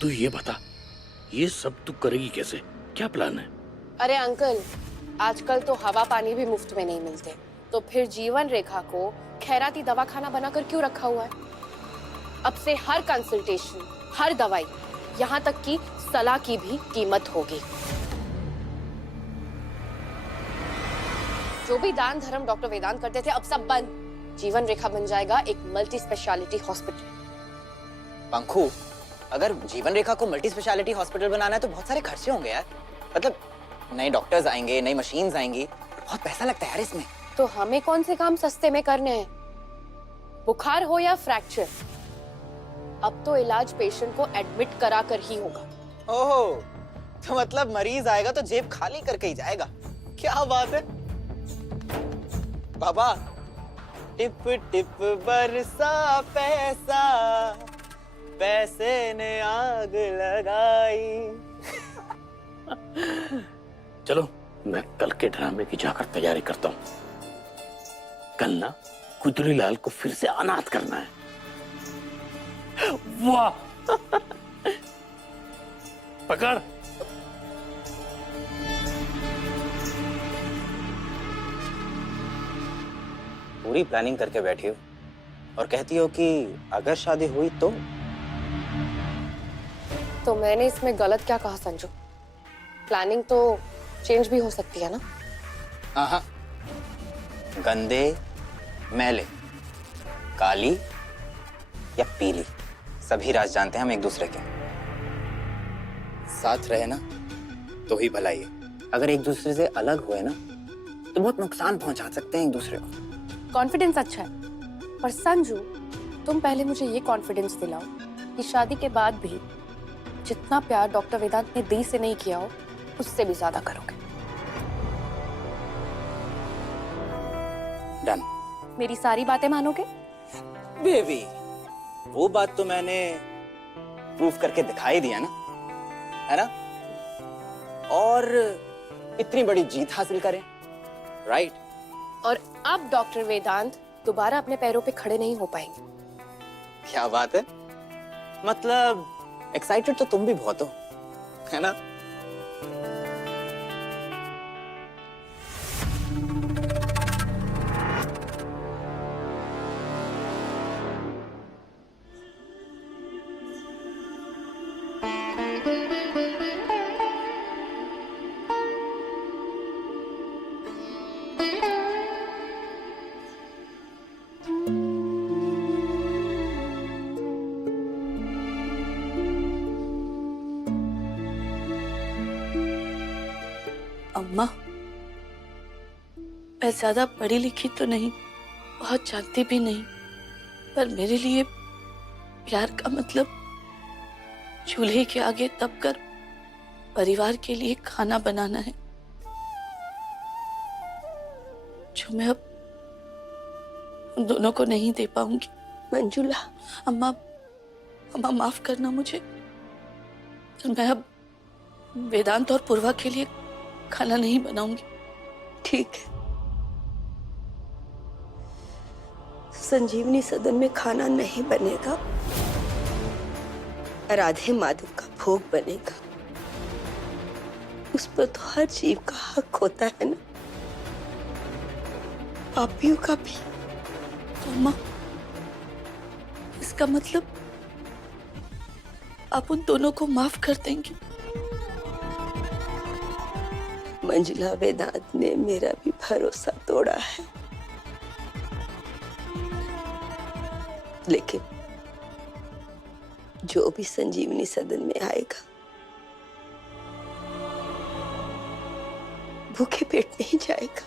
तू ये बता, ये सब तू करेगी कैसे? क्या प्लान है? अरे अंकल, आजकल तो हवा पानी भी मुफ्त में नहीं मिलते, तो फिर जीवन रेखा को खैराती दवाखाना बनाकर क्यों रखा हुआ है? अब से हर कंसल्टेशन, हर दवाई, यहाँ तक कि सलाह की भी कीमत होगी। जो भी दान धर्म डॉक्टर वेदांत करते थे, अब सब बंद। जीवन रेखा बन जाएगा एक मल्टी स्पेशलिटी हॉस्पिटल। पंखू, अगर जीवन रेखा को मल्टी स्पेशलिटी हॉस्पिटल बनाना है तो बहुत सारे खर्चे होंगे यार। मतलब नए डॉक्टर्स आएंगे, नई मशीन्स आएंगी, बहुत पैसा लगता है यार इसमें। तो हमें कौन से काम सस्ते में करने हैं? बुखार हो या फ्रैक्चर, अब तो इलाज पेशेंट को एडमिट करा कर ही होगा। ओहो, तो मतलब मरीज आएगा तो जेब खाली करके ही जाएगा। क्या बात है बाबा। टिप टिप बरसा पैसा, पैसे ने आग लगाई। चलो मैं कल के ड्रामे की जाकर तैयारी करता हूँ। कल ना कुदरीलाल को फिर से अनाथ करना है। वाह पकड़। पूरी प्लानिंग करके बैठी हो और कहती हो कि अगर शादी हुई तो मैंने इसमें गलत क्या कहा संजू? प्लानिंग तो चेंज भी हो सकती है ना? हाँ, गंदे, मैले, काली या पीली, सभी राज जानते हैं हम एक दूसरे के। साथ रहे ना तो ही भलाई है। अगर एक दूसरे से अलग हुए ना तो बहुत नुकसान पहुंचा सकते हैं एक दूसरे को। कॉन्फिडेंस अच्छा है, पर संजू तुम पहले मुझे ये कॉन्फिडेंस दिलाओ कि शादी के बाद भी जितना प्यार डॉक्टर वेदांत ने दी से नहीं किया हो, उससे भी ज्यादा करोगे। डन। मेरी सारी बातें मानोगे? बेबी, वो बात तो मैंने प्रूफ करके दिखा ही दिया ना, है ना? और इतनी बड़ी जीत हासिल करें, राइट? और अब डॉक्टर वेदांत दोबारा अपने पैरों पे खड़े नहीं हो पाएंगे। क्या बात है? मतलब एक्साइटेड तो तुम भी बहुत हो, है ना? अम्मा, मैं ज्यादा पढ़ी लिखी तो नहीं, बहुत जानती भी नहीं, पर मेरे लिए प्यार का मतलब चूल्हे के आगे तप कर परिवार के लिए खाना बनाना है, जो मैं अब उन दोनों को नहीं दे पाऊंगी। मंजुला, अम्मा, अम्मा माफ करना मुझे, पर मैं अब वेदांत और पूर्वा के लिए खाना नहीं बनाऊंगी। ठीक है, संजीवनी सदन में खाना नहीं बनेगा, राधे माधव का भोग बनेगा। उस पर तो हर जीव का हक होता है ना, पापियों का भी। अम्मा, इसका मतलब आप उन दोनों को माफ कर देंगी? मंजुला, वेदांत ने मेरा भी भरोसा तोड़ा है, लेकिन जो भी संजीवनी सदन में आएगा भूखे पेट नहीं जाएगा।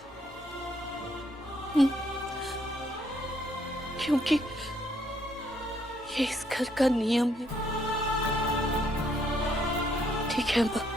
क्योंकि ये इस घर का नियम है। ठीक है अम्मा।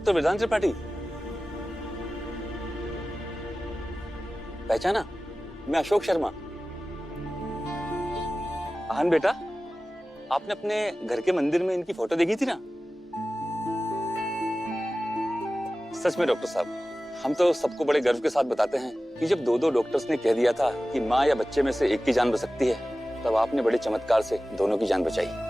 डॉक्टर वेदांत त्रिपाठी, पहचाना? मैं अशोक शर्मा। आहन बेटा, आपने अपने घर के मंदिर में इनकी फोटो देखी थी ना? सच में डॉक्टर साहब, हम तो सबको बड़े गर्व के साथ बताते हैं कि जब दो डॉक्टर्स ने कह दिया था कि माँ या बच्चे में से एक की जान बच सकती है, तब आपने बड़े चमत्कार से दोनों की जान बचाई।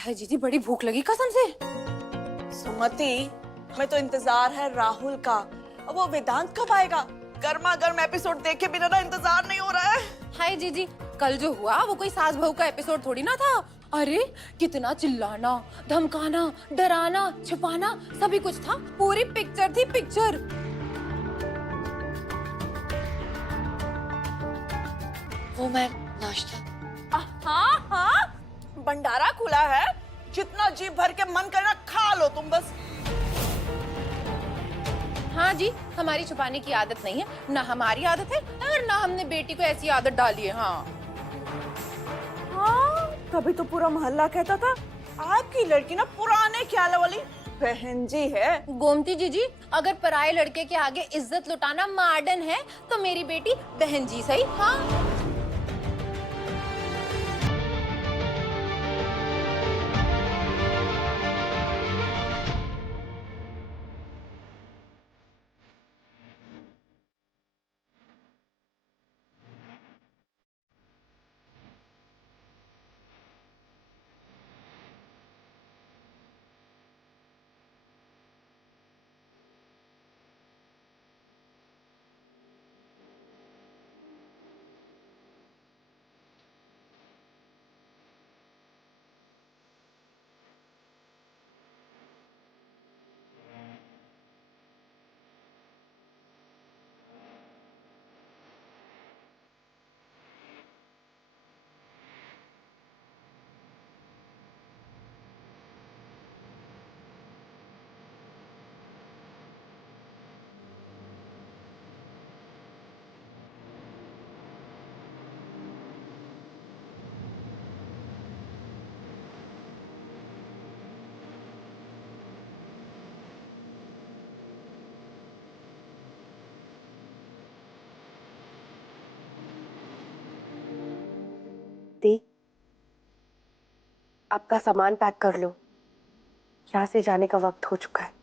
हाय जीजी, बड़ी भूख लगी कसम से। सुमति, मैं तो इंतजार है राहुल का। अब वो वेदांत कब आएगा? गर्मा गर्म एपिसोड देखे बिना ना इंतजार नहीं हो रहा है। हाय जीजी, कल जो हुआ वो कोई सास बहू का एपिसोड थोड़ी ना था। अरे कितना चिल्लाना, धमकाना, डराना, छिपाना, सभी कुछ था। पूरी पिक्चर थी, पिक्चर। वो मैं नाश्ता। हाँ हाँ, भंडारा खुला है, जितना जी भर के मन करना खा लो तुम बस। हाँ जी, हमारी छुपाने की आदत नहीं है, ना हमारी आदत है और ना हमने बेटी को ऐसी आदत डाली है। हाँ हाँ, तभी तो पूरा मोहल्ला कहता था आपकी लड़की ना पुराने ख्याल वाली बहन जी है। गोमती जीजी, अगर पराये लड़के के आगे इज्जत लुटाना मॉडर्न है तो मेरी बेटी बहन जी सही। हाँ दी, आपका सामान पैक कर लो, यहाँ से जाने का वक्त हो चुका है।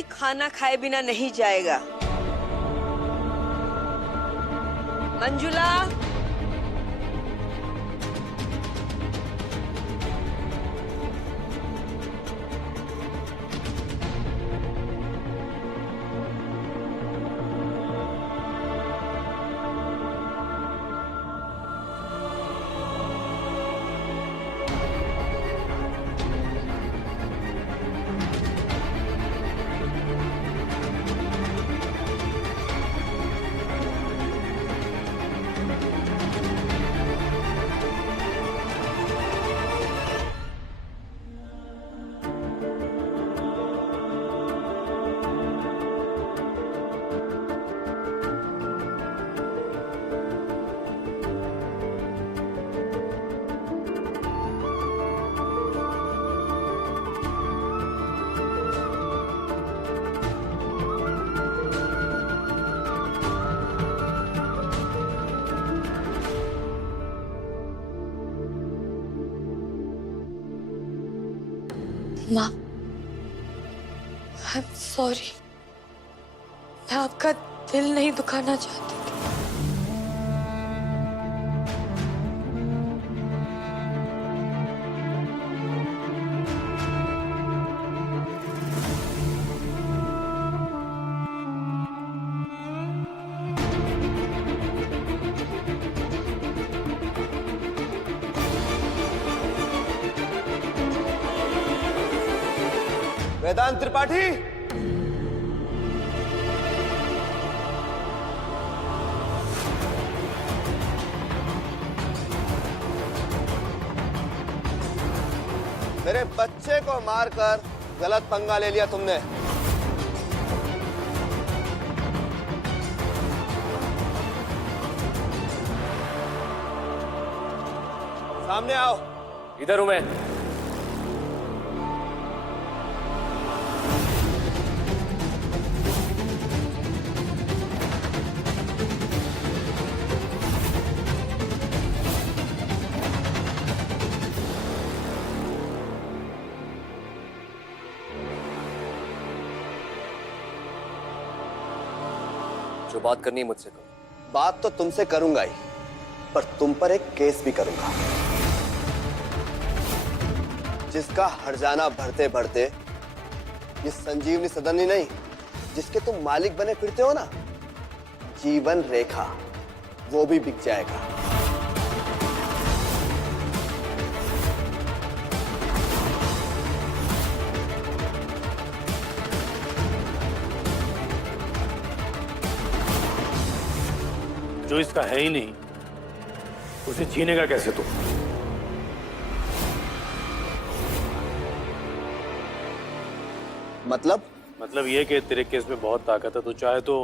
कोई खाना खाए बिना नहीं जाएगा। मंजुला, माँ, आई एम सॉरी। मैं आपका दिल नहीं दुखाना चाहती थी। वेदांत त्रिपाठी, मेरे बच्चे को मारकर गलत पंगा ले लिया तुमने। सामने आओ। इधर हूं मैं। जो बात करनी है मुझसे करो। बात तो तुमसे करूंगा ही, पर तुम पर एक केस भी करूंगा, जिसका हर्जाना भरते भरते ये संजीवनी सदन ही नहीं, जिसके तुम मालिक बने फिरते हो ना, जीवन रेखा, वो भी बिक जाएगा। जो इसका है ही नहीं, उसे छीनेगा कैसे तू? मतलब ये कि तेरे केस में बहुत ताकत है, तो चाहे तो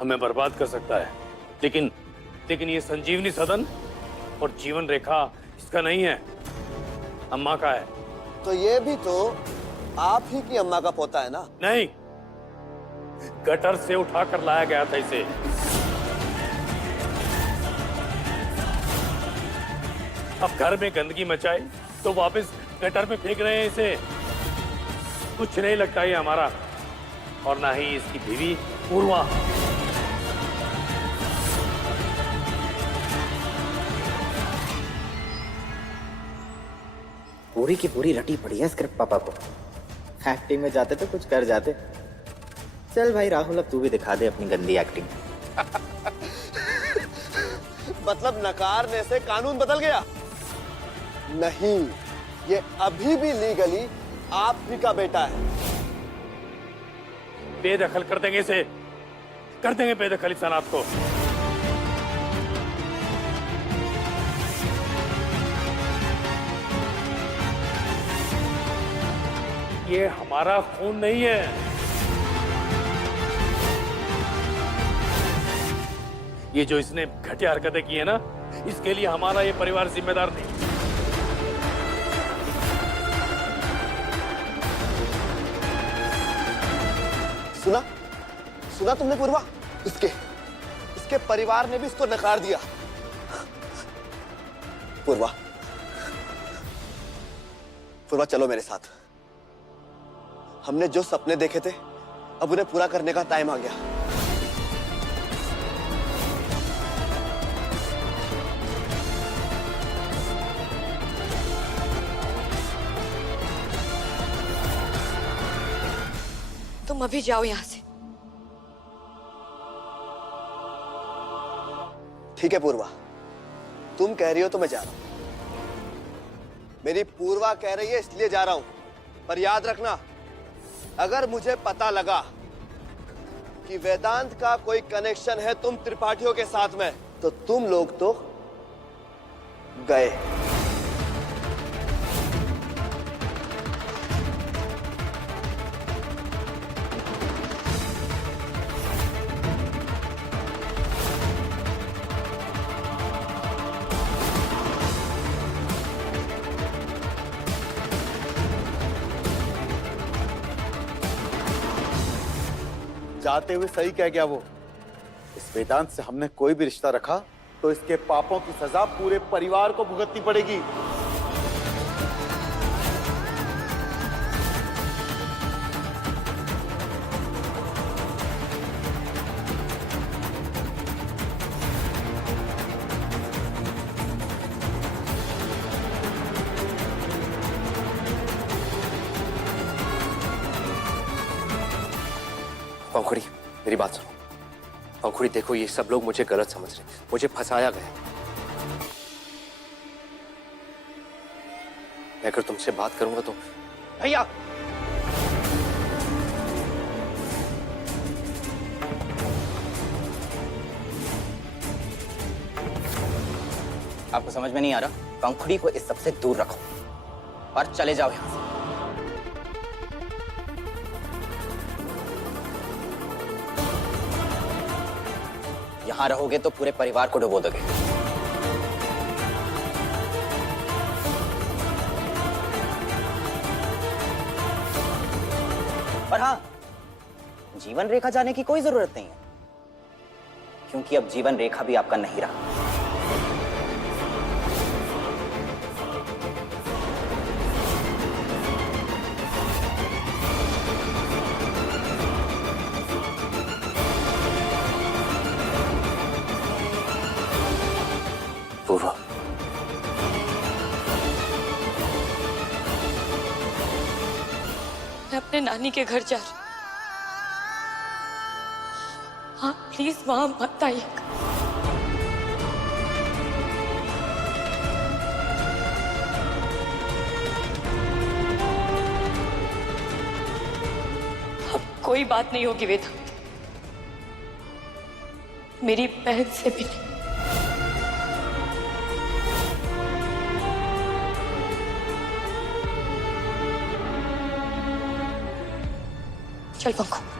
हमें बर्बाद कर सकता है, लेकिन ये संजीवनी सदन और जीवन रेखा इसका नहीं है, अम्मा का है। तो ये भी तो आप ही की अम्मा का पोता है ना? नहीं, गटर से उठा कर लाया गया था इसे। अब घर में गंदगी मचाई तो वापस गटर में फेंक रहे हैं इसे। कुछ नहीं लगता ये हमारा, और ना ही इसकी बीवी पूर्वा। पूरी की पूरी रटी पड़ी है स्क्रिप्ट पापा को। एक्टिंग में जाते तो कुछ कर जाते। चल भाई राहुल, अब तू भी दिखा दे अपनी गंदी एक्टिंग। मतलब नकारने से कानून बदल गया? नहीं, ये अभी भी लीगली आप ही का बेटा है। बेदखल कर देंगे इसे, कर देंगे बेदखल इस अनाथ को। ये हमारा खून नहीं है, ये जो इसने घटिया हरकतें की है ना, इसके लिए हमारा ये परिवार जिम्मेदार नहीं। सुना तुमने पूर्वा? इसके परिवार ने भी इसको नकार दिया। पूर्वा चलो मेरे साथ। हमने जो सपने देखे थे अब उन्हें पूरा करने का टाइम आ गया। तुम अभी जाओ यहाँ से। ठीक है पूर्वा, तुम कह रही हो तो मैं जा रहा हूं। मेरी पूर्वा कह रही है इसलिए जा रहा हूं, पर याद रखना, अगर मुझे पता लगा कि वेदांत का कोई कनेक्शन है तुम त्रिपाठियों के साथ में, तो तुम लोग तो गए। जाते हुए सही कह गया वो। इस वेदांत से हमने कोई भी रिश्ता रखा तो इसके पापों की सजा पूरे परिवार को भुगतनी पड़ेगी। पंखुड़ी, मेरी बात सुनो। पंखुड़ी देखो, ये सब लोग मुझे गलत समझ रहे हैं, मुझे फंसाया गया। मैं अगर तुमसे बात करूंगा तो भैया, आपको समझ में नहीं आ रहा? पंखुड़ी को इस सबसे दूर रखो और चले जाओ यहां से। यहां रहोगे तो पूरे परिवार को डुबो दोगे। और हाँ, जीवन रेखा जाने की कोई जरूरत नहीं है, क्योंकि अब जीवन रेखा भी आपका नहीं रहा। पूर्वा, मैं अपने नानी के घर जा रही हूँ। हाँ प्लीज वहां मत आइएगा। अब कोई बात नहीं होगी वेदांत, मेरी बहन से भी नहीं। चल पंखु।